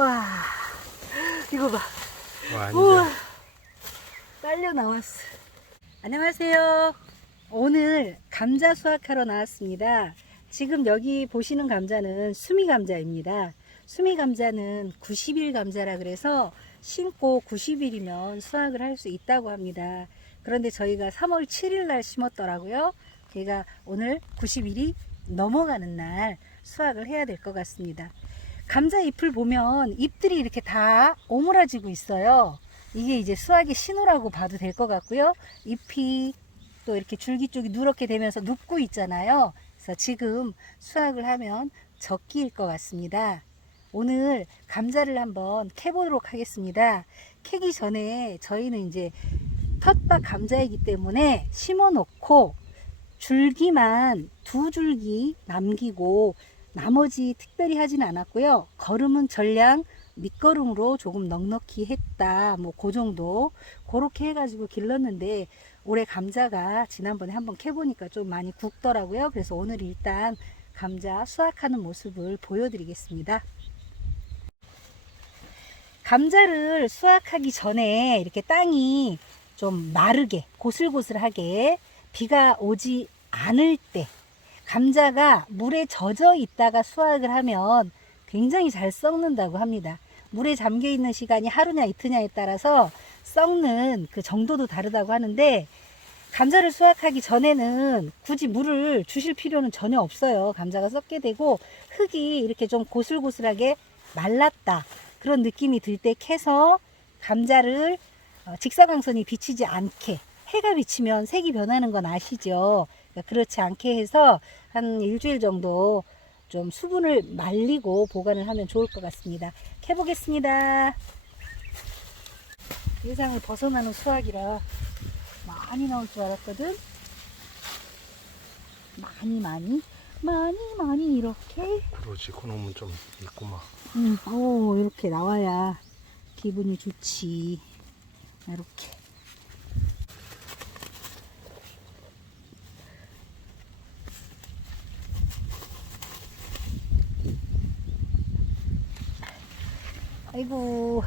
우와. 이거 봐. 완전 우와. 딸려 나왔어. 안녕하세요. 오늘 감자 수확하러 나왔습니다. 지금 여기 보시는 감자는 수미 감자입니다. 수미 감자는 90일 감자라 그래서 심고 90일이면 수확을 할 수 있다고 합니다. 그런데 저희가 3월 7일 날 심었더라고요. 제가 오늘 90일이 넘어가는 날 수확을 해야 될 것 같습니다. 감자 잎을 보면 잎들이 이렇게 다 오므라지고 있어요. 이게 이제 수확의 신호라고 봐도 될 것 같고요. 잎이 또 이렇게 줄기 쪽이 누렇게 되면서 눕고 있잖아요. 그래서 지금 수확을 하면 적기일 것 같습니다. 오늘 감자를 한번 캐보도록 하겠습니다. 캐기 전에 저희는 이제 텃밭 감자이기 때문에 심어 놓고 줄기만 두 줄기 남기고 나머지 특별히 하진 않았고요. 걸음은 전량 밑걸음으로 조금 넉넉히 했다. 뭐 그 정도 그렇게 해가지고 길렀는데 올해 감자가 지난번에 한번 캐보니까 좀 많이 굵더라고요. 그래서 오늘 일단 감자 수확하는 모습을 보여드리겠습니다. 감자를 수확하기 전에 이렇게 땅이 좀 마르게 고슬고슬하게 비가 오지 않을 때 감자가 물에 젖어 있다가 수확을 하면 굉장히 잘 썩는다고 합니다. 물에 잠겨 있는 시간이 하루냐 이틀냐에 따라서 썩는 그 정도도 다르다고 하는데 감자를 수확하기 전에는 굳이 물을 주실 필요는 전혀 없어요. 감자가 썩게 되고 흙이 이렇게 좀 고슬고슬하게 말랐다. 그런 느낌이 들 때 캐서 감자를 어, 직사광선이 비치지 않게 해가 비치면 색이 변하는 건 아시죠? 그러니까 그렇지 않게 해서 한 일주일 정도 좀 수분을 말리고 보관을 하면 좋을 것 같습니다. 캐보겠습니다. 예상을 벗어나는 수확이라 많이 나올 줄 알았거든. 많이 많이 많이 많이 이렇게 그러지 그놈은 좀 있구만 음, 오, 이렇게 나와야 기분이 좋지. 이렇게. 아이고.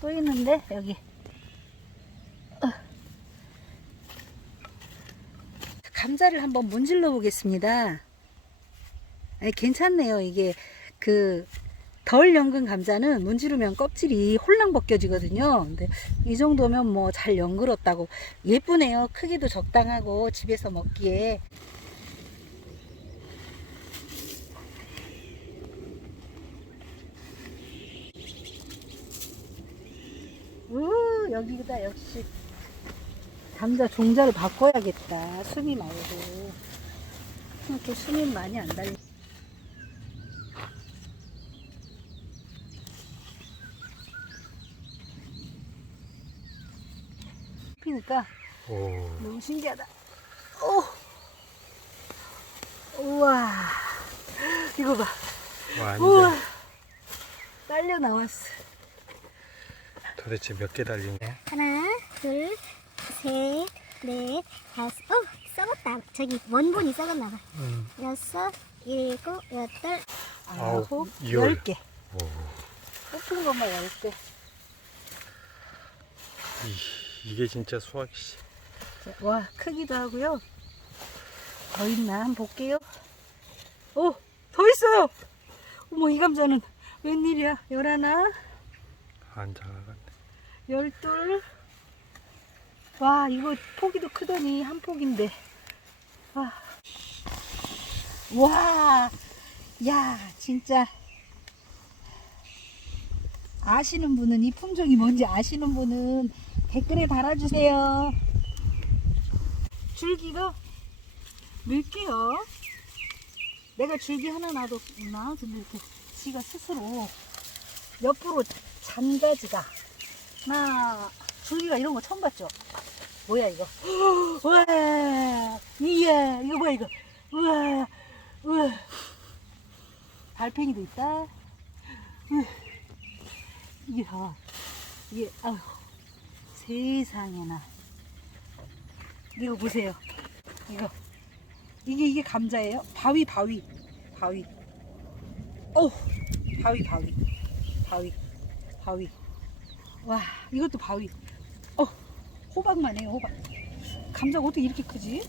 또 있는데, 여기. 어. 감자를 한번 문질러 보겠습니다. 아니, 괜찮네요. 이게 그 덜 연근 감자는 문지르면 껍질이 홀랑 벗겨지거든요. 근데 이 정도면 뭐 잘 연그렀다고 예쁘네요. 크기도 적당하고 집에서 먹기에 우 여기다 역시 감자 종자를 바꿔야겠다. 수미 말고 이렇게 수미 많이 안 달려. 피니까 오 너무 신기하다. 오, 우와, 이거 봐. 우와, 완전 딸려 나왔어. 도대체 몇 개 달린 거야? 하나, 둘, 셋, 넷, 다섯. 어, 썩었다. 저기 원본이 썩었나 봐. 음. 여섯, 일곱, 여덟. 아홉, 아홉, 열 열. 개. 오, 뽑힌 것만 열 개. 이, 이게 진짜 수학이지 자, 와, 크기도 하고요. 더 있나 한번 볼게요. 오, 더 있어요. 어머, 이 감자는 웬일이야? 열하나, 안 작아갔네 열둘. 와, 이거 포기도 크더니 한 폭인데. 와, 와, 야, 진짜. 아시는 분은 이 품종이 뭔지 아시는 분은 댓글에 달아주세요. 줄기가 몇 개요? 내가 줄기 하나 놔뒀나? 근데 이렇게 지가 스스로 옆으로 잔가지가 하나 줄기가 이런 거 처음 봤죠? 뭐야 이거? 와 이야 이거 뭐야 이거? 우와 우와 달팽이도 있다. 으, 봐 이게 아휴 세상에나 이거 보세요 이거 이게 이게 감자예요 바위 바위 바위. 어, 바위, 바위, 바위, 바위. 와, 이것도 바위. 어, 호박만 해요, 호박. 감자가 어떻게 이렇게 크지?